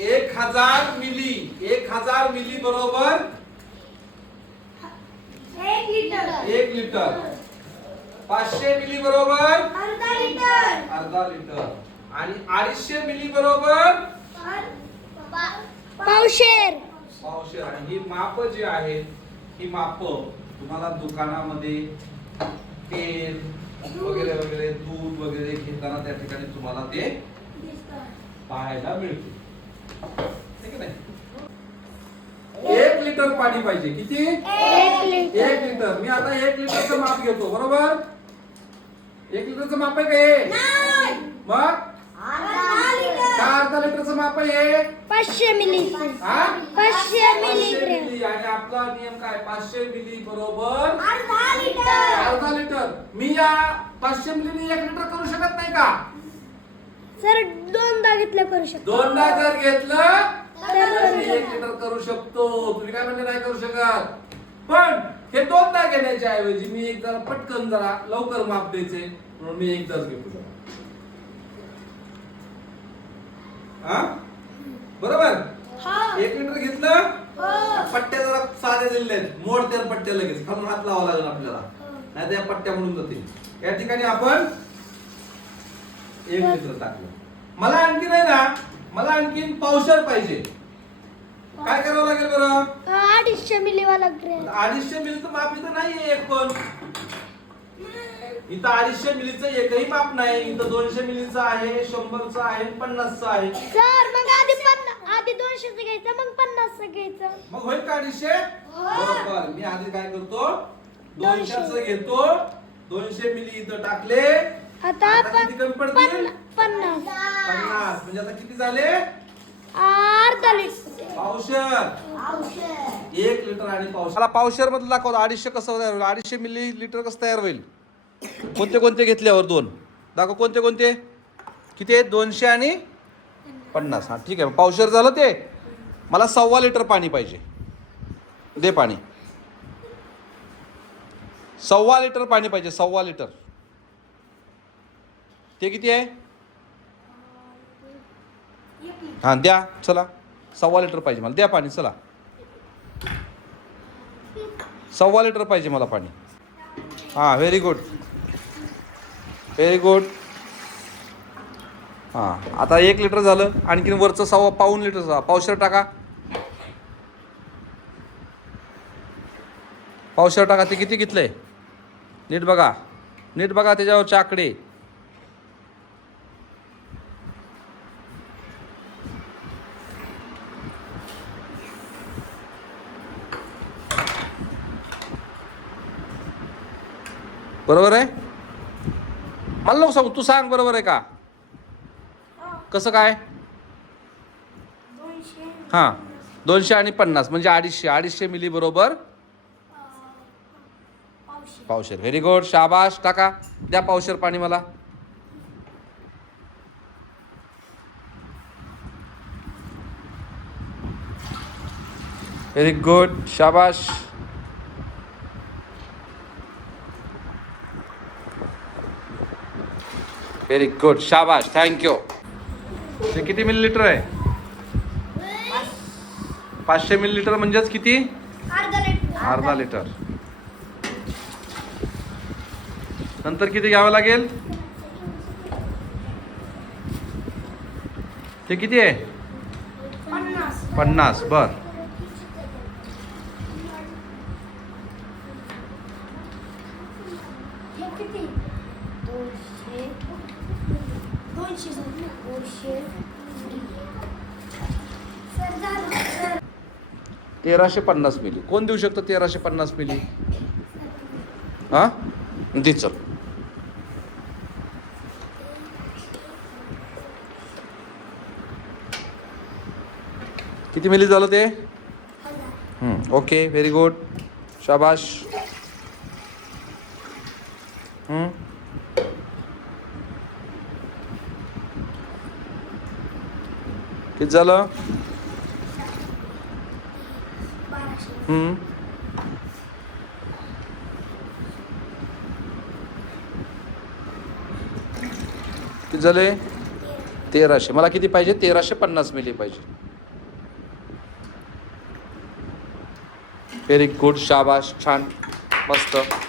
1000 milli, 1000 milli बरोबर 1 litre. 1 litre. 500 milli बरोबर अर्धा लिटर. अर्धा लिटर. आणि 250 मिली बरोबर पावशेर. पावशेर. आणि ही माप जी आहेत, ही माप तुम्हाला दुकानामध्ये तेल वगैरे वगैरे दूध वगैरे घेताना त्या ठिकाणी तुम्हाला ते पाहायला मिळते. ठीक आहे नाही? 1 लिटर पाणी पाहिजे. किती? 1 लिटर. 1 लिटर. मी आता 1 लिटरचं माप घेतो. बरोबर? 1 लिटरचं माप आहे का हे? नाही. मग अर्धा लिटर. का अर्धा लिटरचं माप आहे हे? 500 मिली. हा? 500 500 मिली. मिली. आणि आपला नियम काय? 500 मिली बरोबर अर्धा लिटर. अर्धा लिटर. मी या 500 मिलीने 1 लिटर करू शकत नाही का? सर दोनदा घेतलं करू शकतो. दोनदा जर घेतलं तर तर मी 1 लिटर करू शकतो. तुम्ही काय म्हणजे नाही करू शकत. पण हे दोनदा घेण्याच्या ऐवजी मी एक जरा पटकन जरा लवकर माप द्यायचे म्हणून मी एकदाच घेतो. हा बरोबर. हा. 1 लिटर घेतलं. हो. पट्ट्या जरा साध्या दिलेल्या आहेत. मोड त्या पट्ट्या लगेच खालून हात लावावा लागेल आपल्याला, नाही त्या पट्ट्या म्हणून जातील. या ठिकाणी आपण 1 लिटर टाकलं. मला आणखी नाही ना, मला आणखीन पावशेर पाहिजे. काय करावं लागेल बरं? 250 मिली वाला ग्रेड. 250 मिली तर माप इथं नाहीये एक पण. इथं 250 मिलीचं एकही माप नाही. इथं 200 मिलीचं आहे, 100चं आहे, 50चं आहे. सर मग आधी 200चं घ्यायचं, मग 50चं घ्यायचं. मग होईल का 250? बरोबर. मी आधी काय करतो, 200चं घेतो. 200 मिली इथं टाकले. आता किती कमी पडतील? 50. 50. म्हणजे आता किती झाले? अर्धा लिटर. पावशेर. 1 लिटर आणि पावशेर. मला पावशेर मध्ये दाखवतो 250 कसं तयार होईल. 250 मिली लिटर कसं तयार होईल. कोणते कोणते घेतल्यावर 2 दाखव. कोणते कोणते किती आहेत? 200 आणि 50. हा ठीक आहे. पावशेर झालं ते. मला 1.25 लिटर पाणी पाहिजे. दे पाणी. 1.25 लिटर पाणी पाहिजे. 1.25 लिटर. ते किती आहे? हा द्या. चला 1.25 लिटर पाहिजे मला. द्या पाणी. चला 1.25 लिटर पाहिजे मला पाणी. हां व्हेरी गुड, व्हेरी गुड. हां आता 1 लिटर झालं. आणखीन वरचं 1.25 लिटर पावशेर टाका. पावशेर टाका. ते किती घेतलंय नीट बघा, नीट बघा त्याच्यावरचे आकडे. बरोबर आहे? मला नको सांगू, तू सांग बरोबर आहे का? कसं काय? 200. हां 200 आणि 50 म्हणजे 250. 250 मिली बरोबर पावशेर. Very good. शाबाश. टाका. द्या पावशेर पाणी मला. Very good. शाबाश. Very good. शाबाश. थँक्यू. ते किती मिलीलिटर आहे? 500 मिलीलिटर म्हणजेच किती? अर्धा लिटर. नंतर किती घ्यावं लागेल? ते किती आहे? 50. बर. सर 1350 मिली. कोण देऊ शकतं 1350 मिली? हा दे. चल किती मिली झालं ते? Okay very good. शाबाश. किती झालं? किती झाले? 1300. मला किती पाहिजे? 1350 मिली पाहिजे. व्हेरी गुड, शाबाश, छान, मस्त.